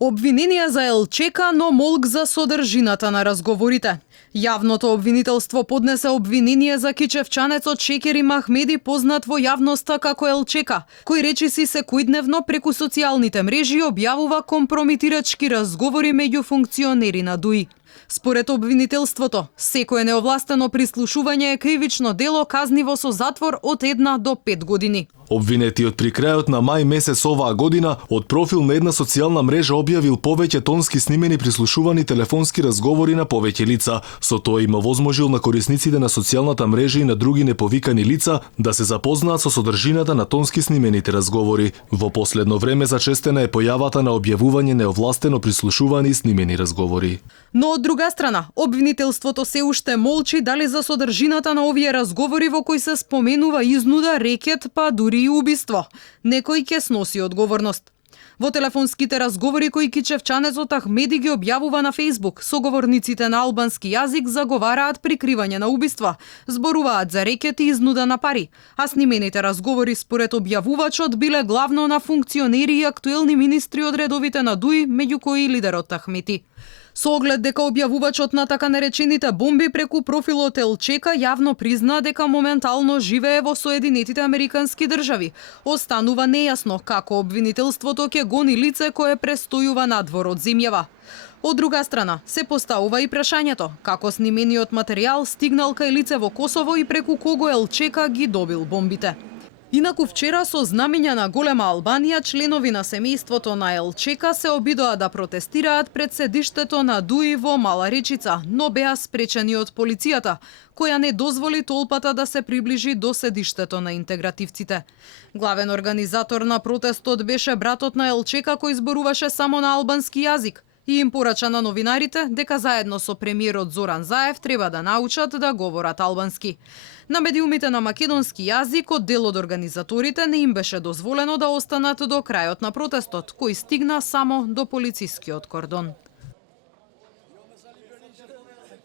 Обвиненија за ЛЧК, но молк за содржината на разговорите. Јавното обвинителство поднесе обвинение за кичевчанецот Шекери Махмеди, познат во јавноста како ЛЧК, кој речиси секојдневно преку социјалните мрежи објавува компромитирачки разговори меѓу функционери на ДУИ. Според обвинителството, секое неовластено прислушување е кривично дело казниво со затвор од 1 до 5 години. Обвинетиот при крајот на мај месец оваа година од профил на една социјална мрежа објавил повеќе тонски снимени прислушувани телефонски разговори на повеќе лица. Со тоа им овозможил на корисниците на социјалната мрежа и на други неповикани лица да се запознаат со содржината на тонски снимените разговори. Во последно време зачестена е појавата на објавување неовластено прислушувани и снимени разговори. Но од друга страна, обвинителството се уште молчи дали за содржината на овие разговори во кои се споменува изнуда, рекет, па дури и убиство. Некој ќе сноси одговорност. Во телефонските разговори кои кичевчанецот Ахмеди ги објавува на Фејсбук, соговорниците на албански јазик заговараат прикривање на убиства, зборуваат за рекет и изнуда на пари, а снимените разговори според објавувачот биле главно на функционери и актуелни министри од редовите на ДУИ, меѓу кои и лидерот Ахмети. Со оглед дека објавувачот на така наречените бомби преку профилот ЛЧК јавно призна дека моментално живее во Соединетите Американски држави, останува нејасно како обвинителството ќе гони лице кое престојува надвор од земјава. Од друга страна, се поставува и прашањето како снимениот материјал стигнал кај лице во Косово и преку кого ЛЧК ги добил бомбите. Инаку вчера со знамења на Голема Албанија, членови на семејството на ЛЧК се обидоа да протестираат пред седиштето на ДУИ во Мала Речица, но беа спречени од полицијата, која не дозволи толпата да се приближи до седиштето на интегративците. Главен организатор на протестот беше братот на ЛЧК кој зборуваше само на албански јазик и им порача на новинарите дека заедно со премиерот Зоран Заев треба да научат да говорат албански. На медиумите на македонски јазик од дел од организаторите не им беше дозволено да останат до крајот на протестот, кој стигна само до полицискиот кордон.